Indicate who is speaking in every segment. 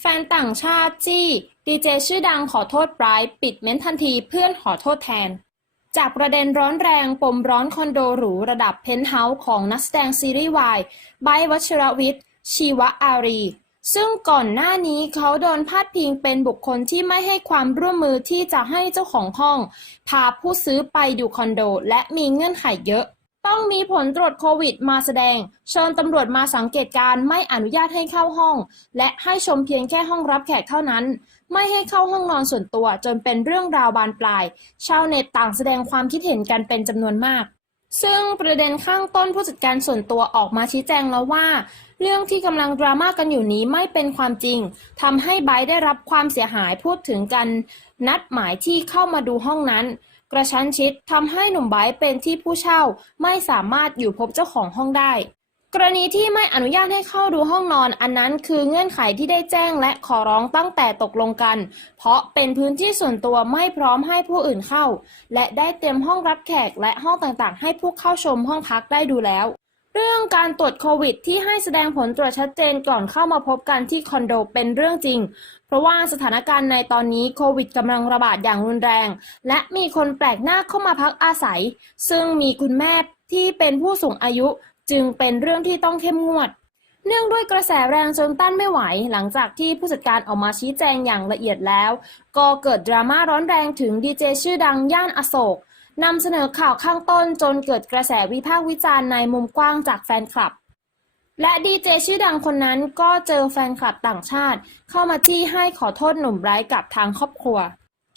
Speaker 1: แฟนต่างชาติจี้ดีเจชื่อดังขอโทษไบรท์ปิดเม้นทันทีเพื่อนขอโทษแทน จากประเด็นร้อนแรงปมร้อนคอนโดหรูระดับเพนท์เฮาส์ของนักแสดงซีรีส์วายไบวัชรวิทย์ ชีวะอารี ซึ่งก่อนหน้านี้เขาโดนพาดพิงเป็นบุคคลที่ไม่ให้ความร่วมมือที่จะให้เจ้าของห้อง พาผู้ซื้อไปดูคอนโด และมีเงื่อนไขเยอะ ต้องมีผลตรวจโควิดมาแสดง เชิญตำรวจมาสังเกตการไม่อนุญาตให้เข้าห้อง และให้ชมเพียงแค่ห้องรับแขกเท่านั้น ไม่ให้เข้าห้องนอนส่วนตัวจนเป็นเรื่องราวบานปลาย ชาวเน็ตต่างแสดงความคิดเห็นกันเป็นจำนวนมาก ซึ่งประเด็นข้างต้นผู้จัดการส่วนตัวออกมาชี้แจงแล้วว่า เรื่องที่กำลังดราม่ากันอยู่นี้ไม่เป็นความจริงทำให้ไบได้รับความเสียหายพูดถึงกัน นัดหมายที่เข้ามาดูห้องนั้น กระชั้นชิดทำให้หนุ่มไบร์เป็นที่ผู้เช่าไม่สามารถอยู่พบเจ้าของห้องได้ กรณีที่ไม่อนุญาตให้เข้าดูห้องนอนอันนั้นคือเงื่อนไขที่ได้แจ้งและขอร้องตั้งแต่ตกลงกัน เพราะเป็นพื้นที่ส่วนตัวไม่พร้อมให้ผู้อื่นเข้า และได้เตรียมห้องรับแขกและห้องต่างๆ ให้ผู้เข้าชมห้องพักได้ดูแล้ว เรื่องการตรวจโควิด ที่ให้แสดงผลตรวจชัดเจนก่อนเข้ามาพบกันที่คอนโดเป็นเรื่องจริง เพราะว่าสถานการณ์ในตอนนี้โควิดกำลังระบาดอย่างรุนแรง และมีคนแปลกหน้าเข้ามาพักอาศัย ซึ่งมีคุณแม่ที่เป็นผู้สูงอายุจึงเป็นเรื่องที่ต้องเข้มงวด เนื่องด้วยกระแสแรงจนต้านไม่ไหว หลังจากที่ผู้จัดการออกมาชี้แจงอย่างละเอียดแล้ว ก็เกิดดราม่าร้อนแรงถึงดีเจชื่อดังย่านอโศก นำเสนอข่าวข้างต้นจนเกิดกระแสวิพากษ์วิจารณ์ในมุมกว้างจากแฟนคลับ และดีเจชื่อดังคนนั้นก็เจอแฟนคลับต่างชาติ เข้ามาจี้ให้ขอโทษหนุ่มไรท์กับทางครอบครัว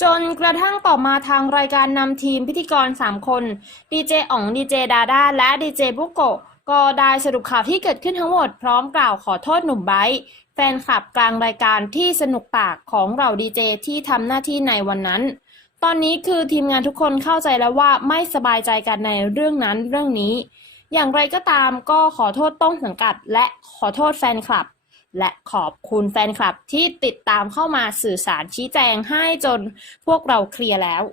Speaker 1: จนกระทั่งต่อมาทางรายการนำทีมพิธีกร 3 คนดีเจอ๋องดีเจดาด้าและดีเจบุโกะก็ได้สรุปข่าวที่เกิดขึ้นทั้งหมดพร้อมกล่าวขอโทษหนุ่มไบรท์แฟนคลับกลางรายการที่สนุกปากของเราดีเจที่ทำหน้าที่ในวันนั้น ตอนนี้คือทีมงานทุกคนเข้าใจแล้วว่าไม่สบายใจกันในเรื่องนั้นเรื่องนี้ อย่างไรก็ตามก็ขอโทษต้นสังกัด และขอโทษแฟนคลับ และขอบคุณแฟนคลับที่ติดตามเข้ามาสื่อสารชี้แจงให้จนพวกเราเคลียร์แล้ว